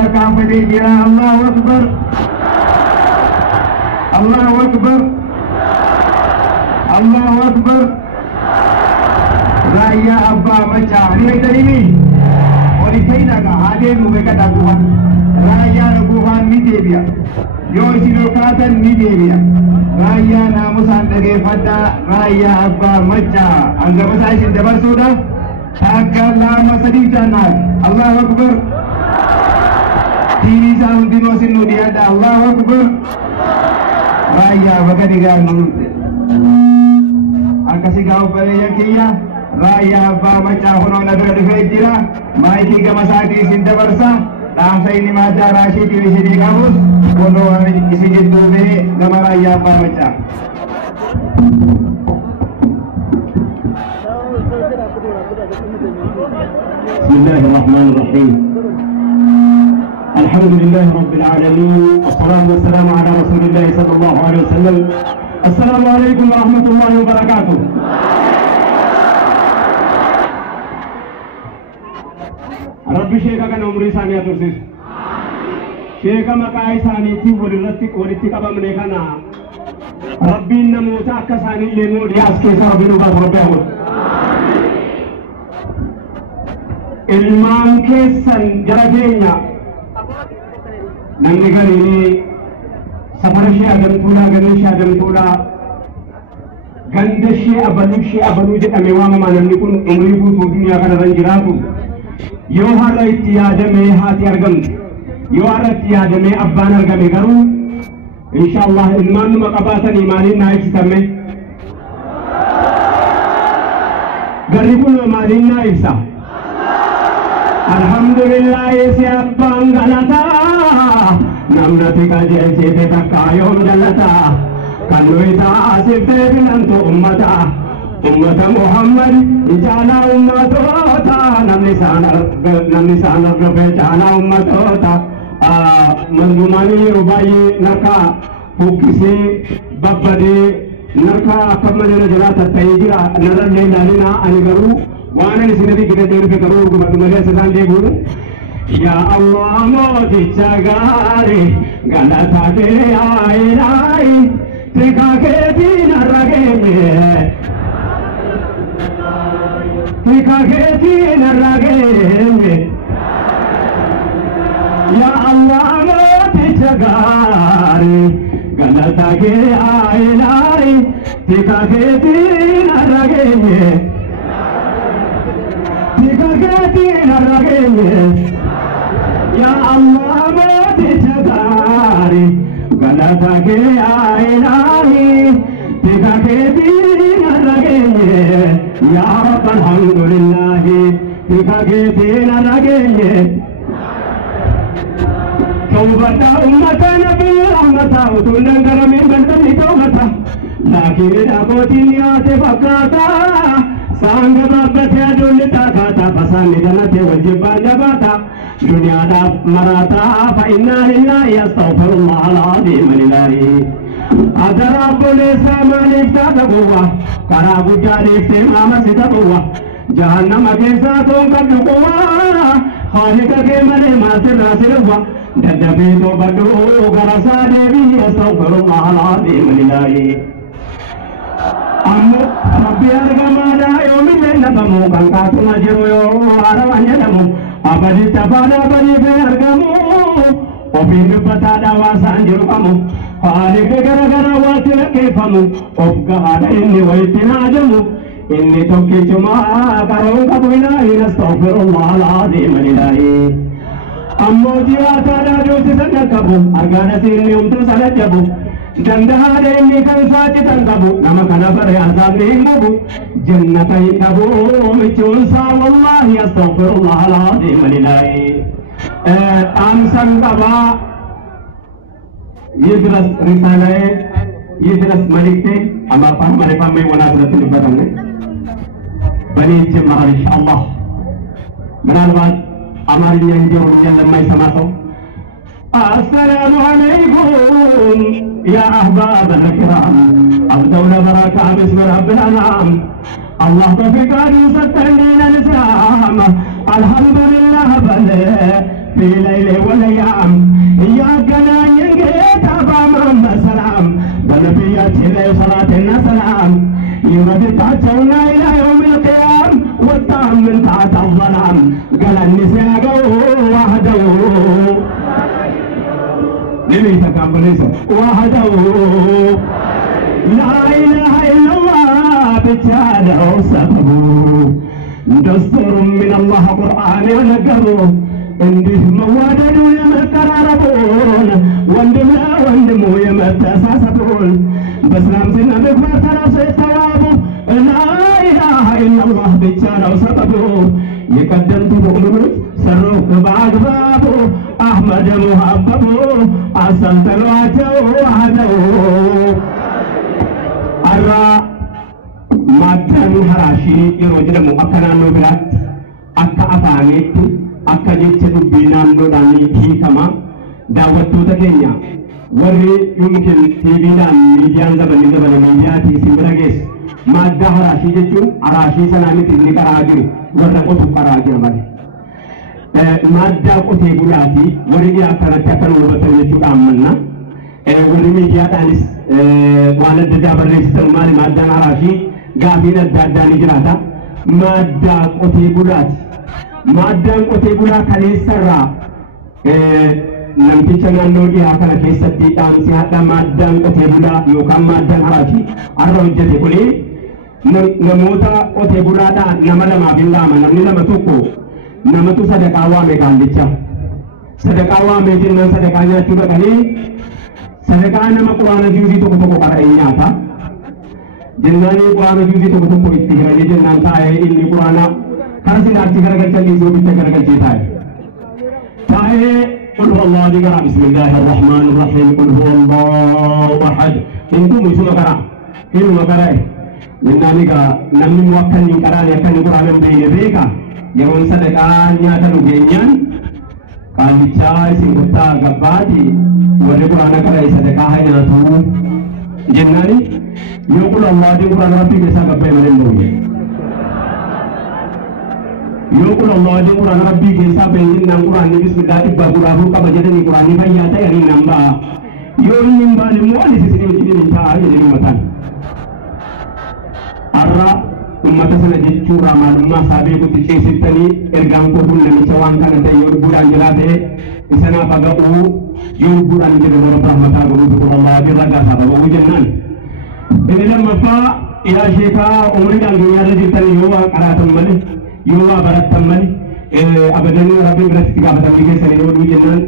تكافئ جرا الله أكبر الله أكبر الله أكبر رايا أبا مچا هني تريني ولكينا هذه مبكة أبوان رايا أبوان ميديبيا يوشي لوكاتا ميديبيا رايا ناموسان دقي فتا رايا أبا مچا أنجا مسايش الدبر سودا حقا الله مسدي جانا الله أكبر تيني ساون دينو سنو ديادا الله أكبر رايا بكتي قانون akasi gaw bale yakiya raya ba macha hono na bira difay jira maiki gama saati sin dabarsa dam sayni ma ja rashidi wisidi gamus kono ani isi jiddu be gama raya ba macha bismillahir rahmanir rahim alhamdulillahi rabbil alamin wassalatu wassalamu ala rasulillahi sallallahu alaihi wasallam السلام عليكم ورحمة الله وبركاته. ربي شيخا كان عمري ثانية ترسيس. شيخا مكاي ثاني تي ولتك أبا منيكنا. ربي نموتا كثاني لنور ياس كيسا ربي نبات ربي أمور. ilmaan keessan jara keenya namni garii safara ishee adamtuudha ganda ishee adamtuudha ganda ishee abaluu jedhamee waamamaa namni kun umrii guutuu duniyaa kanarra jiraatu yoo har'a itti yaadamee haati argamte yoo har'a itti yaadamee abbaan argame garuu inshallah ilmaan numa qabaatanii maaliin naa ibsitame garri kun maaliin naa ibsa alhamdulillah si abbaan galataa namnati kajeelchite takka yoom jallata kan nuyi taasifte filantu ummata Muhammad caalaa ummatoota namni isaan argafe caalaa ummatoota mazmumanii yeroo baay'ee narka buqqisee babbadee narka akka malee jiraata ta'ee jira narrallee ilaalina ani garuu waan ani isinatti gida deebife garuu gubadhu malee isaan deebi'u Ya Allah moti chagare galata ke ailai tika ke tina rageme Ya Allah moti chagare galata ke ailai tika ke tina rageme Ya Allah mati chagari galata ke ailai tika ke dina rageye ya Rabb alhamdulillah tika ke dina rageye tawbata ummata nabi ummata utulan garami bandani tawbata lakin dakoti niyate fakata sanga babbate adulita kata pasani janate wajiba jabata dunia da marata fa inna lillahi astaghfirullah alazim lillahi adara bole samani taqwa kara gudari tema masitawa jahannam ke saaton kadwa khaliqa ke mane masir rasilwa dadabe to badu garasa devi astaghfirullah alazim lillahi ammo rabbi argamada yomin nabamu kankatu majiru yo arawanya damu abadi tabana badi bergamu obin patada wasan jirukamu khali ke gara gara watil ke famu obga ada inni waitina jamu inni tokki cuma karong kabina astaghfirullah alazim lillahi ammo jiwata da dosi sanakabu agana sinni umtu sanajabu dandahade inni kan saati tangabu nama kana bare azab ningubu jannata indabu michun sa wallahi astaghfirullah alazim lillahi amsan kaba yidras risalae yidras malikte ama pamare pamme wana suratul batanne bani jamaah insyaallah menalbat amarnya hidup yang lemai sama kau assalamu alaikum يا أحباب الكرام أبدونا بركة باسم رب الأنعام الله توفيق أن يسطر دين الإسلام الحمد لله بل في ليل والأيام يا جنان ينقيت أبام السلام بنبيات الله صلاة السلام يمدد عجونا إلى يوم القيام والطعم من تحت الظلام قال النساء وحده لمن تكامل وحده لا إله إلا الله بجاله سببه دستور من الله قرآن ونقره انده موادد يمتقرربون واندمو يمتساسبون بسلام سنة بكبر ترى سيستوابه لا إله إلا الله بجاله سببه يقدمت بأمرك سروك بعد بابه أحمد محببه أصلت الواجه وحده أرى مادان هراشي يروجد مؤكنا نوبرات أكا أفانيت أكا جيتش دبينان نوراني بيكما دعوتو تكينيا ورّي يمكن تيبينان ميديان زبن ميدياتي سيبرغيس مادة هراشي جيتشون هراشي سنامي تبني كراجر ورّا قطب كراجر مالي مادة قطي بلاتي ورّي أكنا تكن وبطل يجوك عمنا ورّي ميدياتانيس وانا دجابر ريستر مالي مادان هراشي غافين الدادان جراتا مادة قطي بلات مادة قطي بلات كاليسرّا namticha naannoo dhiyaa kana keessatti dhaamsi hadha maaddaan qotee bulaa yookaan maaddaan haraashii har'a hojjete kuni namoota qotee bulaadhaan nama lamaaf hin laama namni lama tokko namatu sadaqaa waame kaallicha sadaqaa waame jennaan sadaqaa nyaachuu dhaqanii sadaqaa nama quraana juuzii tokko tokko qara'ee nyaata jennaanii quraana juuzii tokko tokko itti hiranii jennaan taa'ee inni quraana karaa silaachi garagalchan dhiisuu bitta garagalchee taa'ee قل هو الله قرأ بسم الله الرحمن الرحيم قل هو الله أحد إنكم يسوع قرأ إنه قرأ لأننا نمني موكل من قرأ يكن القرآن بين بيكا يوم صدقان ياتلو جينيان قال بيتشاي سيكتا قباتي والقرآن قرأ صدقاء ياتلو جناني يقول الله قرآن ربي كيسا قبائي من النوية يقول الله دي قرآن ربي كيسا بيننا قرآن بسم الله إبا قرآن كبجدني قرآن فياتا يعني نمبا يوم نمبا لمؤلس سنين جدين انتهى يجري متان أرى أمتا سنة جتشورا معلومة سابقة تشيستني إرغام كوبون لمشوان كانت يوربود أنجلاته إسانا بغاؤه يوربود أنجلاته رب رحمة الله دي رقا سابقه جنان إن لما فا إلى شيكا عمري كان دنيا رجلتني يوم قراتم ملي يوم براتم ملي أبدا ربي براتك أبدا ملي سنين يوربود جنان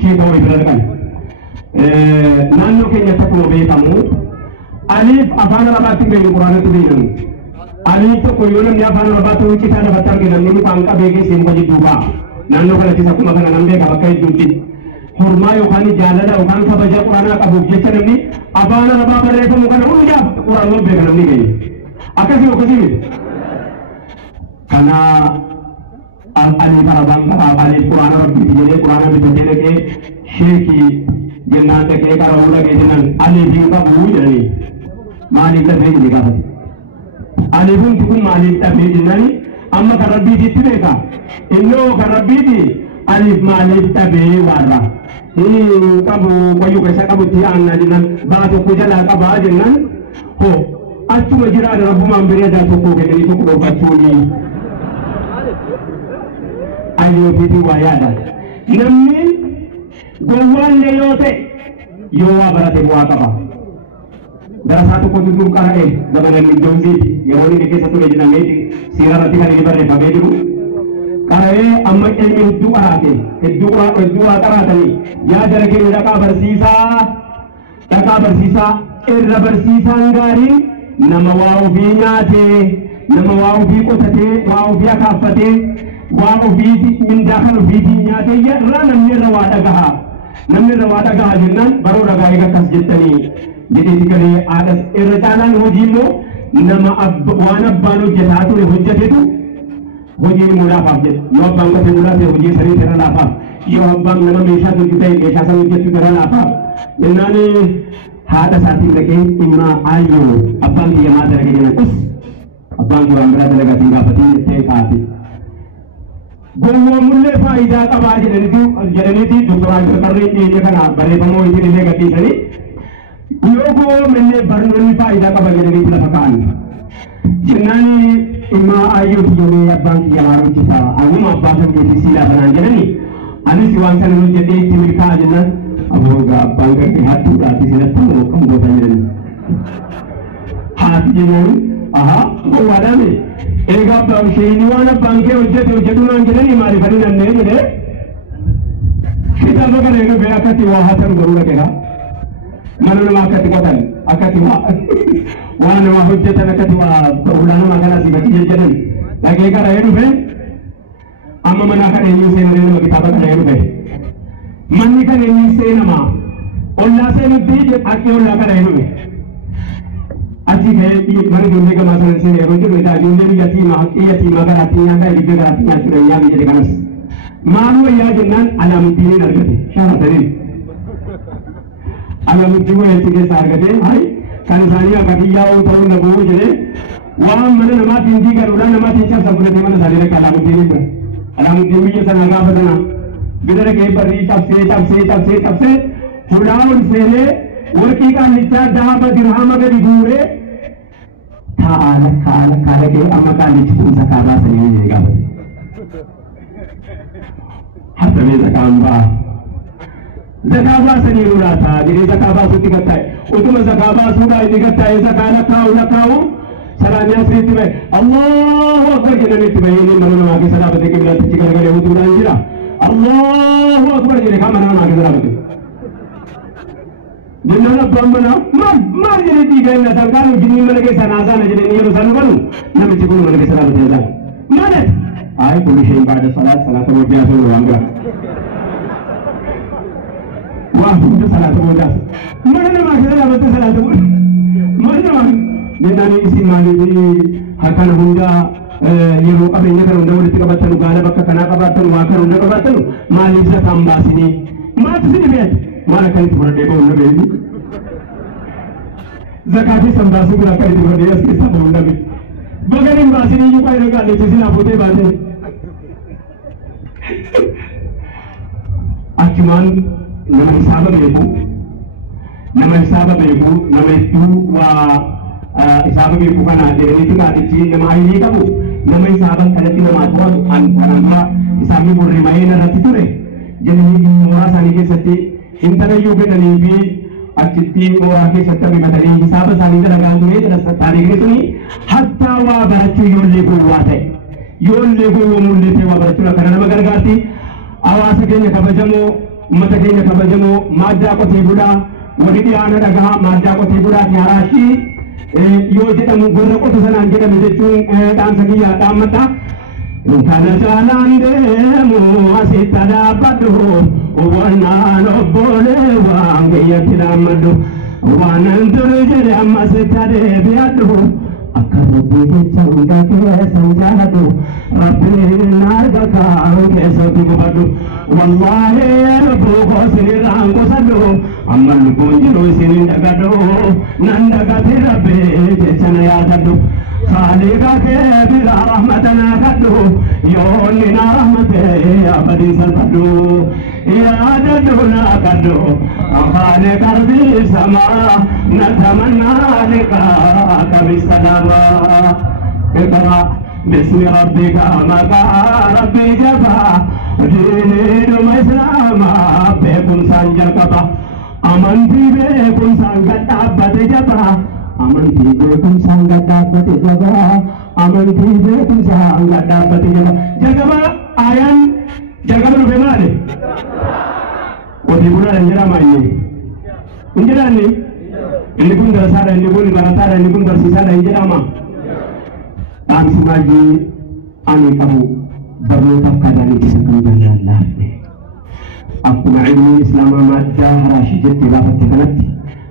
شيكا ويبراتكان نانو كن يتكو بيتامو أليف أفانا رباتي بين القرآن تبينه أليف تقولون يا أفانا رباتي وكذا نفتح كنا نمو بانكا بيجي سيمبا جدوبا نانو كلا تسا كم كنا نمبي كبكاي جوتي حرما يوكاني جالدا يوكان كبجا قرآن كابوك جيشة نمني أفانا رباتي ريفو مكانا ونجا قرآن نمبي كنا نمني كي أكاسي وكاسي كنا أليف ربانكا أليف قرآن ربي تجيني قرآن بتجيني كي شيكي جنان تكيه كارولا كي جنان أليفين کا بوئی جنانی مالک تبیج لکھا تھا أليفون تكون مالک تبیج جنانی أما كربي تي تبیکا إنه كربي تي أليف مالک تبیج وارا كابو كيو كيسا كابو تيانا جنان باتو كجلا كابا جنان هو أتو مجراد ربو مامبريا دا تكو كنني تكو بچوني أليو تي ويادا نمين Gowwan leeyote yoo waa barate bu'aa qaba. Darasaa tokko tutuun qara'ee dabalan ijoolleeti yeroo inni keessa ture jedhameeti seera irratti kan inni barreeffamee jiru. Qara'ee amma ilmi hedduu hedduu qaraatanii yaa jara keenya dhaqaa barsiisaa irra barsiisaan gaariin nama waa ofii nyaatee nama waa ofii qotatee waa ofii akaaffatee waa ofii mindaa kan ofiitiin nyaatee irraa namni irra waa dhagahaa. namni irra waa dhagahaa jennaan baroo dhagaa eega akkas jettanii jedheeti galee aadas irra caalaan hojii immoo nama waan abbaan hojjetaa ture hojjetetu hojii immoo laafaaf jedhe yoo abbaan qotee bulaa ta'e hojii sanii irra laafaaf yoo abbaan nama meeshaa hojjetu ta'e meeshaa sana hojjetu irra laafaaf jennaan haadha isaatiin dhaqee dhimma ayyoo abbaan kiyya maal dalage jennan abbaan duraan biraa dalagaatiin gaafatiin jettee kaate gowwoomullee faayidaa qabaa jedhaniiti doktoraa Qarrii dhiyeenya kana barreeffamoo isin illee gadhiisanii yoo gowwoomillee barnoonni faayidaa qaba jedhaniiti lafa kaa'an jennaani imma ayyuuti jedhee abbaan kiyya waan hojjeta anuma abbaa kan keetii siilaa banaan jedhanii anis waan kana hojjetee itti milkaa'aa jennaan aboogaa abbaan kan kee hattuudhaati sinatti moo kan goota jedhanii haati jennaani aha gowwaadhaame egaa abbaan keeyni waan abbaan kee hojjetu naan jedhanii maaliifanii nannee jedhee kitaaba kana enu bee akkatti waa hatan godhuu dhaqeera mana nama akkatti qotan akkatti waa nama hojjetan akkatti waa ulaa nama kana sibati jedhan dhaqee gara enu bee amma mana kana eenyu seenanii nama kitaaba kana enu bee manni kana eenyu seenama ollaa seenutti akkee ollaa kana enu bee achi kee mana ijoollee gamaa sanan seenee yeroo jedhu edaa ijoolleen yatiimaa garaatti nyaata ibidda garaatti nyaachuudha nyaata jedhe kanas maal wayyaa jennaan Alaamuddiniin argate shaarataniin Alaamuddin wayeetti keessa argate hay kan isaanii akka kiyyaa'oo ta'uu naguu jedhee waan mana namaatiin diigaruudhaan namaatiin cabsa fudhatee mana isaanii dhaqe Alaamuddiniin bira Alaamuddin biyya sana gaafa sana bira dhaqee barrii cabsee fuudhaa ol seenee warqii qaallichaa daaba dirhama gadi guuree kaala kee amma qaallichi kun zakaa baasanii ni gaafate hattamee zakaan baa zakaa baasanii laata jedhee zakaa baasutti gattaa'e utuma zakaa baasuudhaa inni gattaa'e zakaa lakkaa'u salaamii asiritti bahe Allahu akbar jedhanitti bahee mana namaa keessa dhaabatee qiblaatichi garagalee utuudhaan jira Allahu akbar jedhee kaa mana namaa keessa dhaabate jennaan abbaan manaa maal jedhee dhiigaa inni asaan kaanu jinnii mana keessa naasaana jedhanii yeroo isaan dhufanu namichi kun mana keessa dhaabatee asaan maalet ay kun isheen baada salaata boodaa sun waan biraa waa hunda salaata boodaa mana namaa keessa dhaabatee salaata boodaa mana namaa jennaan isin maaliif akkana hunda yeroo qabeenya kana hunda walitti qabatanu gaala bakka kanaa qabaatanu waa kana hunda qabaatanu maaliif zakaan baasinii maatu sini beektu mana kan itu berdeka unda bebi zakati sambasu bila kan itu berdeka siksa unda bebi bagaimana bahasa ini juga ada kali sisi lapote bahasa acuman nama isaba bebu nama itu wa isaba bebu kan ada itu kan ada ciri nama ini kamu nama isaba kan itu nama tuan antara isami boleh main ada itu deh jadi ini orang sani ke seti interayu ke tadi achitti mooraa keessatti argatanii hisaaba isaanii dalagaa ture taariikni suni hatta waa barachuu ijoollee kun waa ta'e ijoollee kun yoo mul'ate waa barachuudha kana nama gargaarti hawaasa keenya kabajamoo ummata keenya kabajamoo maaddaa qotee bulaa wali dhiyaana dhagaa maaddaa qotee bulaati haraashii yoo jedhamu gorra qotu sanaan jedhame jechuun dhaamsa kiyyaa dhaammadha kana caalaan deemu asitti dhaabbadhu wannaan obbolee waan biyyatti dhaammadhu waanan ture jedhe amma sitti deebi'adhu akka rabbii jecha hunda keessan jaaladhu rabbiin arga kaa'u keessatti gubadhu wallaahi lubbuu koo sinirraan qusadhu amma lubbuun jiru isinin dhagadhu nan dhagati rabbii jecha na yaadadhu خالقا كبيرا رحمتنا كدو يوننا رحمته أبدي سلبدو يا جدنا كدو خالق أرضي السماء نتمنى لقاك بالسلامة اقرأ باسم ربك مكا ربي جفا دين الإسلام بكم سنجركبا أمنتي بكم سنجركبا جفا amantii beekumsaan gadhaabbate jabaa amantii beekumsaan gadhaabbate jabaa ayaan jalqaba dhufe maali qotee bulaadha jedhama hin jedhaanne inni kun darasaadha inni kun barataadha inni kun barsiisaadha hin jedhama dhaamsi maajii ani qabu barnootaaf kaadaanii isa kan jaallallaafne akkuma ilmi islaamaa maaddaa haraashii jettee baafatte kanatti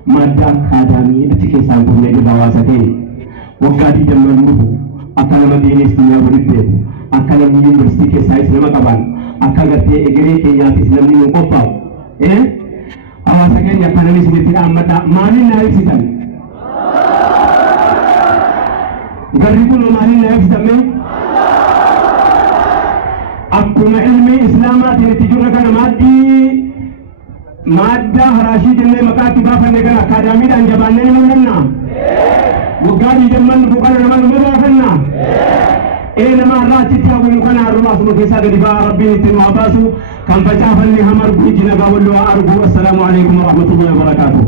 madda akadami achi keessaan turne dhibba hawaasa ta'e waggaatii jamman dhufu akka nama diinis biyyaa walitti beeku akka namni yuunivarsiitii keessaa islama qaban akka gartee egeree keenyaatti islamni nu qophaa'u hawaasa keenya akka namni isinitti dhaammadha maaliin naa ibsitan garri kun maaliin naa ibsitame akkuma ilmi islaamaatiin itti jirra kana maaddaa haraashii jennee maqaatti baafanne kana akaadaamiidhaan jabaannee ni mul'anna. Waggaa diidamman buqana nama nu baafanna. nama irraachitti hawwinu kana har'umaa sunu keessaa gadi ba'aa rabbiin itti nu haa baasu kan facaafanne hamar guuji nagaa walloo haa argu. Assalaamu alaikum warahmatullahi wabarakaatuh.